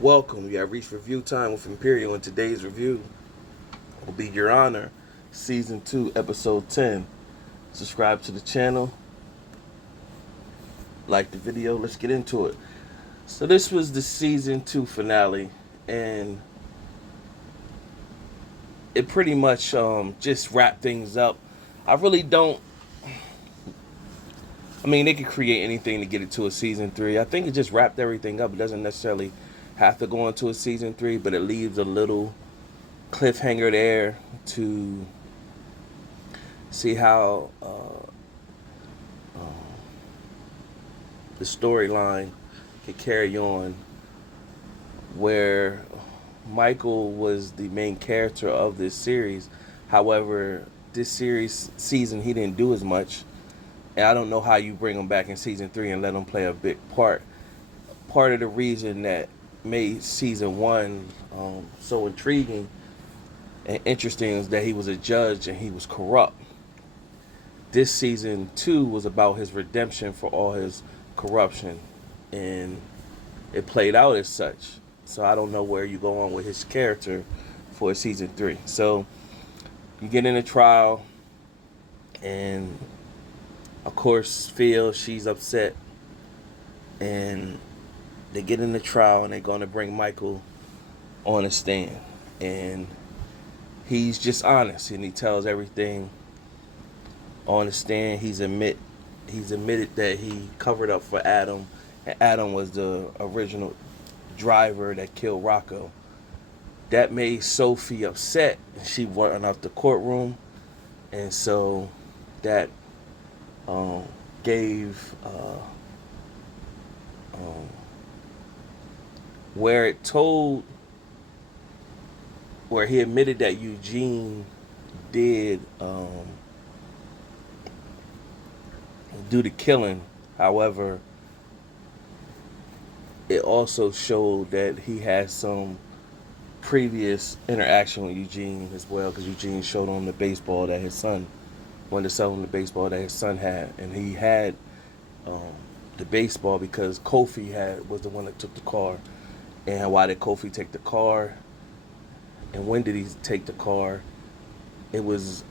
Welcome. You have reached review time with Imperial, and today's review will be Your Honor, Season 2, Episode 10. Subscribe to the channel, like the video, let's get into it. So this was the Season 2 finale, and it pretty much just wrapped things up. I really don't, they could create anything to get it to a Season 3. I think it just wrapped everything up. It doesn't necessarily have to go into a Season 3, but it leaves a little cliffhanger there to see how the storyline could carry on, where Michael was the main character of this series. However, this season he didn't do as much, and I don't know how you bring him back in Season 3 and let him play a big part. Part of the reason that made Season 1 so intriguing and interesting is that he was a judge and he was corrupt. This Season 2 was about his redemption for all his corruption, and it played out as such. So I don't know where you go on with his character for Season 3. So you get in a trial, and of course Phil, she's upset, and they get in the trial and they're going to bring Michael on the stand, and he's just honest and he tells everything on the stand. He's admitted that he covered up for Adam, and Adam was the original driver that killed Rocco. That made Sophie upset, and she went out the courtroom, and so that gave where he admitted that Eugene did do the killing. However, it also showed that he had some previous interaction with Eugene as well, because Eugene showed him the baseball that his son wanted to sell him, the baseball that his son had, and he had the baseball because Kofi was the one that took the car. And why did Kofi take the car? And when did he take the car? It was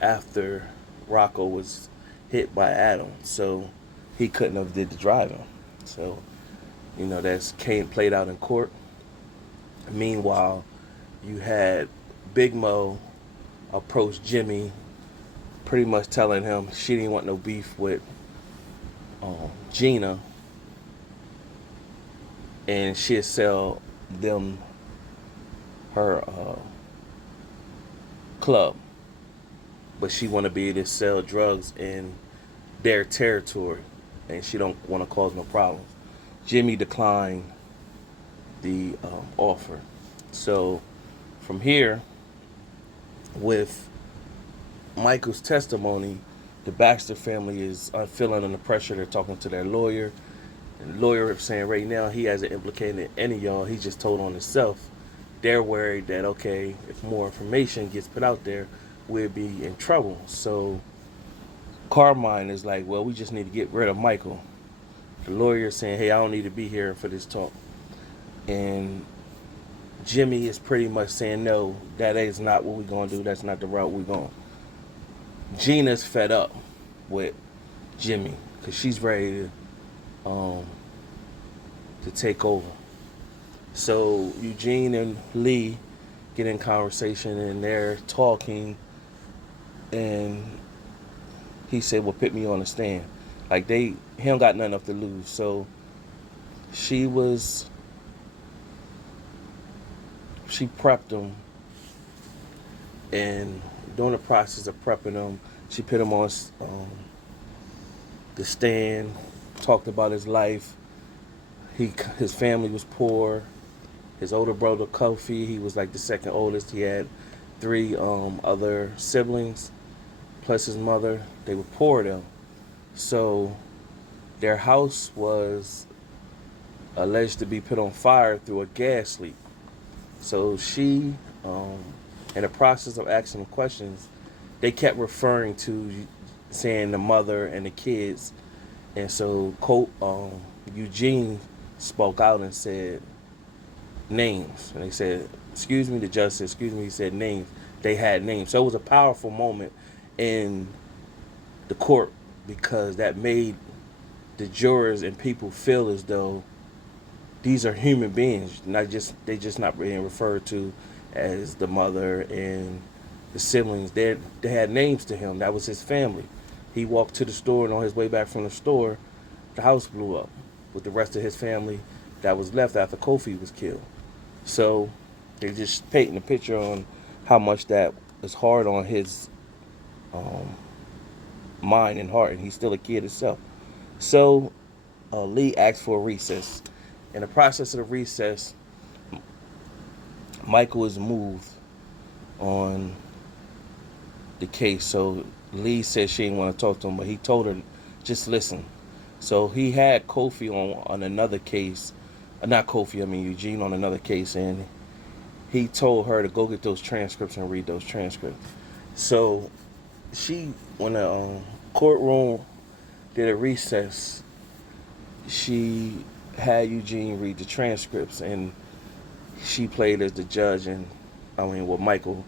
after Rocco was hit by Adam, so he couldn't have did the driving. So, that's played out in court. Meanwhile, you had Big Mo approach Jimmy, pretty much telling him she didn't want no beef with Gina, and she'd sell them her club, but she want to be able to sell drugs in their territory, and she don't want to cause no problems. Jimmy declined the offer. So from here, with Michael's testimony, the Baxter family is feeling under pressure. They're talking to their lawyer, and the lawyer is saying right now he hasn't implicated any of y'all. He just told on himself. They're worried that, okay, if more information gets put out there, we'll be in trouble. So Carmine is like, well, we just need to get rid of Michael. The lawyer is saying, hey, I don't need to be here for this talk. And Jimmy is pretty much saying, no, that is not what we're going to do. That's not the route we're going. Gina's fed up with Jimmy because she's ready to take over. So Eugene and Lee get in conversation, and they're talking, and he said, well, put me on the stand. Like, he don't got nothing left to lose. So she prepped him, and during the process of prepping him, she put him on the stand, talked about his life. His family was poor. His older brother, Kofi, he was like the second oldest. He had 3 other siblings, plus his mother. They were poor, though. So their house was alleged to be put on fire through a gas leak. So she, in the process of asking them questions, they kept referring to saying the mother and the kids. And so Eugene spoke out and said, names. And they said, excuse me, the judge said, excuse me, he said names. They had names. So it was a powerful moment in the court because that made the jurors and people feel as though these are human beings, not just they just not being referred to as the mother and the siblings. They had names to him. That was his family. He walked to the store, and on his way back from the store, the house blew up with the rest of his family that was left after Kofi was killed. So they just painting a picture on how much that is hard on his um, mind and heart, and he's still a kid himself. So Lee asked for a recess. In the process of the recess, Michael is moved on the case. So Lee said she didn't want to talk to him, but he told her, just listen. So he had Kofi on another case, not Kofi, I mean Eugene on another case, and he told her to go get those transcripts and read those transcripts. So she, when the courtroom did a recess, she had Eugene read the transcripts, and she played as the judge, and I mean, with Michael,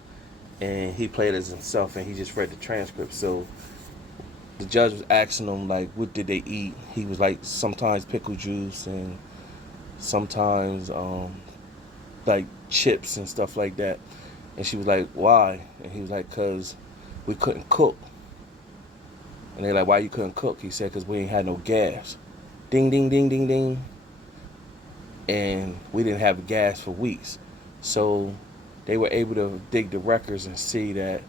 and he played as himself, and he just read the transcript. So the judge was asking him, like, what did they eat? He was like, sometimes pickle juice, and sometimes like chips and stuff like that. And she was like, why? And he was like, because we couldn't cook. And they're like, why you couldn't cook? He said, because we ain't had no gas. Ding, ding, ding, ding, ding. And we didn't have gas for weeks. So they were able to dig the records and see that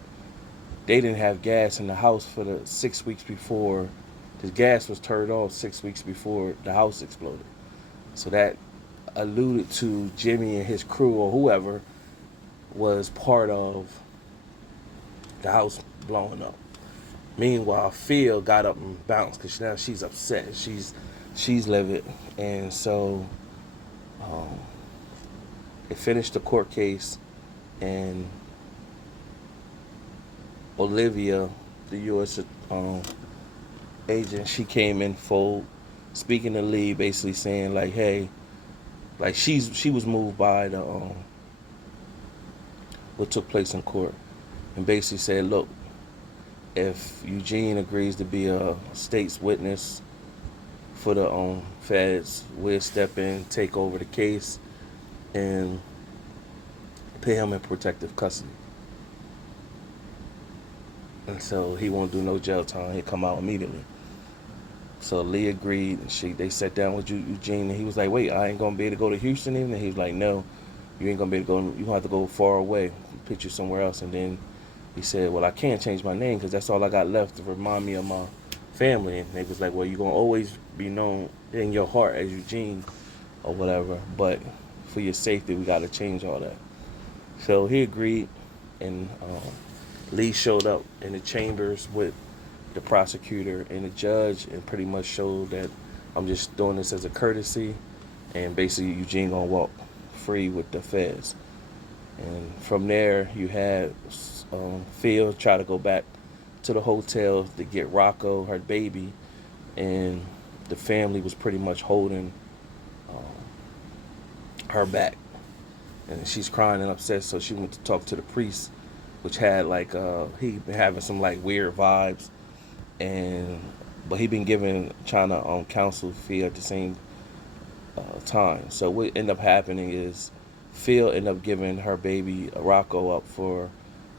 they didn't have gas in the house for the 6 weeks before. The gas was turned off 6 weeks before the house exploded. So that alluded to Jimmy and his crew or whoever was part of the house blowing up. Meanwhile, Phil got up and bounced because now she's upset. She's livid, and so um, they finished the court case, and Olivia, the U.S. Agent, she came in full, speaking to Lee, basically saying like, hey, like she was moved by the what took place in court, and basically said, look, if Eugene agrees to be a state's witness for the feds, we'll step in, take over the case, and put him in protective custody. And so he won't do no jail time. He'll come out immediately. So Lee agreed. And they sat down with Eugene, and he was like, "Wait, I ain't gonna be able to go to Houston even." And he was like, "No, you ain't gonna be able to go. You gonna have to go far away, put you somewhere else." And then he said, "Well, I can't change my name because that's all I got left to remind me of my family." And they was like, "Well, you're gonna always be known in your heart as Eugene or whatever, but for your safety, we got to change all that." So he agreed, and Lee showed up in the chambers with the prosecutor and the judge, and pretty much showed that I'm just doing this as a courtesy, and basically Eugene gonna walk free with the feds. And from there, you had Phil try to go back to the hotel to get Rocco, her baby, and the family was pretty much holding her back, and she's crying and upset. So she went to talk to the priest, which had like he been having some like weird vibes, and but he been trying to counsel Phil at the same time. So what ended up happening is Phil ended up giving her baby Rocco up for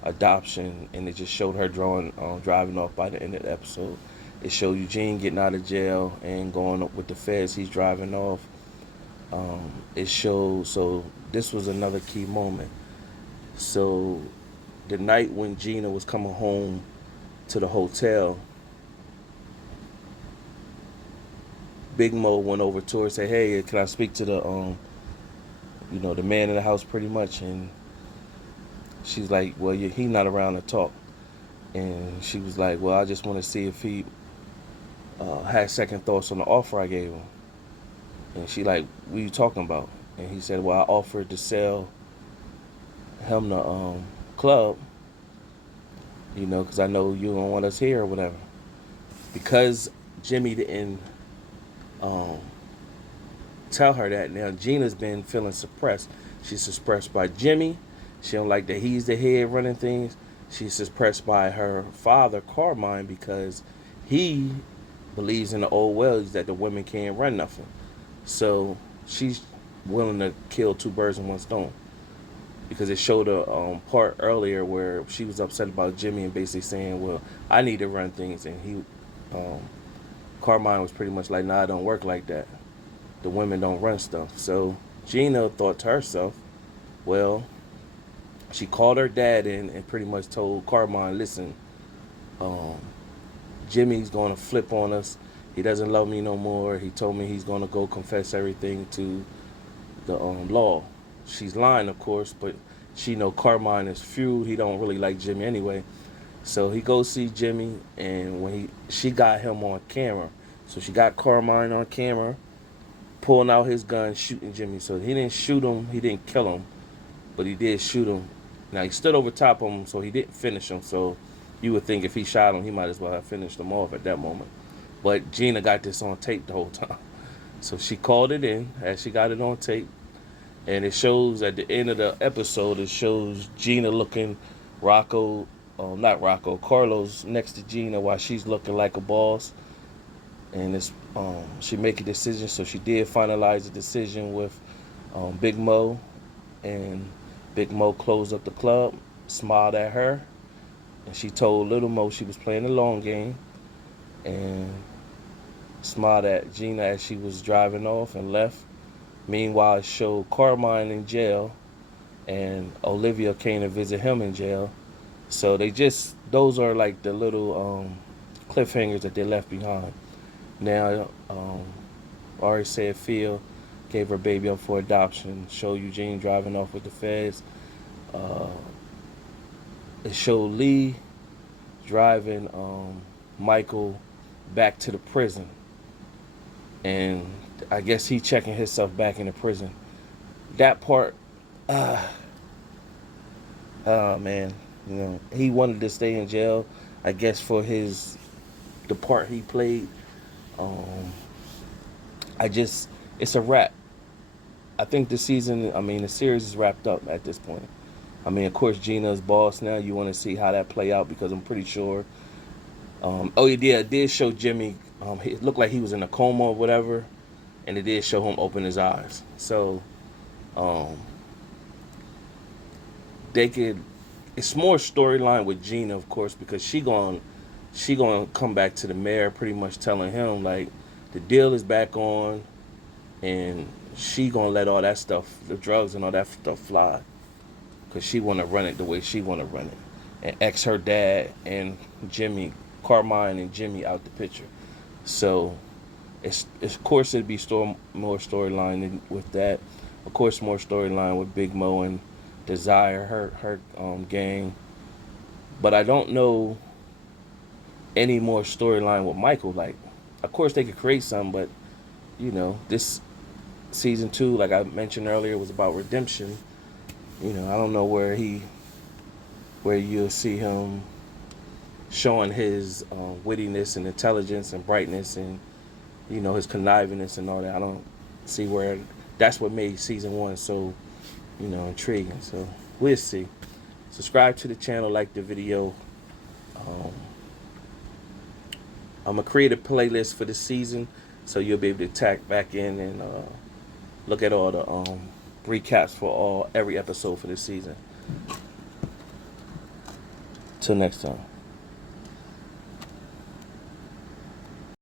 adoption, and it just showed her driving off by the end of the episode. It showed Eugene getting out of jail and going up with the feds. He's driving off. It showed, so this was another key moment. So the night when Gina was coming home to the hotel, Big Mo went over to her and said, "Hey, can I speak to the man in the house?" Pretty much, and she's like, "Well, he's not around to talk." And she was like, "Well, I just want to see if he had second thoughts on the offer I gave him." And she like, "What are you talking about?" And he said, "Well, I offered to sell him the club, because I know you don't want us here or whatever." Because Jimmy didn't tell her that. Now Gina's been feeling suppressed. She's suppressed by Jimmy. She don't like that he's the head running things. She's suppressed by her father, Carmine, because he believes in the old ways that the women can't run nothing. So she's willing to kill two birds with one stone. Because it showed a part earlier where she was upset about Jimmy and basically saying, "Well, I need to run things," and um, Carmine was pretty much like, "Nah, it don't work like that. The women don't run stuff." So Gina thought to herself, well, she called her dad in and pretty much told Carmine, "Listen, um, Jimmy's gonna flip on us. He doesn't love me no more. He told me he's gonna go confess everything to the law." She's lying, of course, but she know Carmine is feud. He don't really like Jimmy anyway. So he goes see Jimmy, and when she got him on camera. So she got Carmine on camera, pulling out his gun, shooting Jimmy. So he didn't shoot him, he didn't kill him, but he did shoot him. Now he stood over top of him, so he didn't finish him. So you would think if he shot him, he might as well have finished him off at that moment. But Gina got this on tape the whole time. So she called it in as she got it on tape. And it shows at the end of the episode, it shows Gina looking not Rocco, Carlos next to Gina while she's looking like a boss. And she make a decision. So she did finalize the decision with Big Mo. And Big Mo closed up the club, smiled at her. And she told Little Mo she was playing the long game. And smiled at Gina as she was driving off and left. Meanwhile, it showed Carmine in jail, and Olivia came to visit him in jail. So those are like the little cliffhangers that they left behind. Now, I already said Phil gave her baby up for adoption. Show Eugene driving off with the feds. Uh, it showed Lee driving Michael back to the prison. And I guess he checking himself back in the prison. That part, man, he wanted to stay in jail. I guess for the part he played. It's a wrap. I think the series is wrapped up at this point. Of course, Gina's boss now. You want to see how that play out because I'm pretty sure. It did show Jimmy. It looked like he was in a coma or whatever. And it did show him open his eyes. So, it's more storyline with Gina, of course, because she gonna come back to the mayor, pretty much telling him like the deal is back on, and she gonna let all that stuff, the drugs and all that stuff, fly, because she wanna run it the way she wanna run it, and X her dad and Jimmy, Carmine and Jimmy out the picture. So. It's of course it'd be more storyline with that. Of course, more storyline with Big Mo and Desire, her gang. But I don't know any more storyline with Michael. Like, of course they could create some, but this season 2, like I mentioned earlier, was about redemption. I don't know where you'll see him showing his wittiness and intelligence and brightness and his connivingness and all that. I don't see where that's what made season 1 so, intriguing. So we'll see. Subscribe to the channel, like the video. I'm gonna create a playlist for the season, so you'll be able to tap back in and look at all the recaps for every episode for this season. Till next time.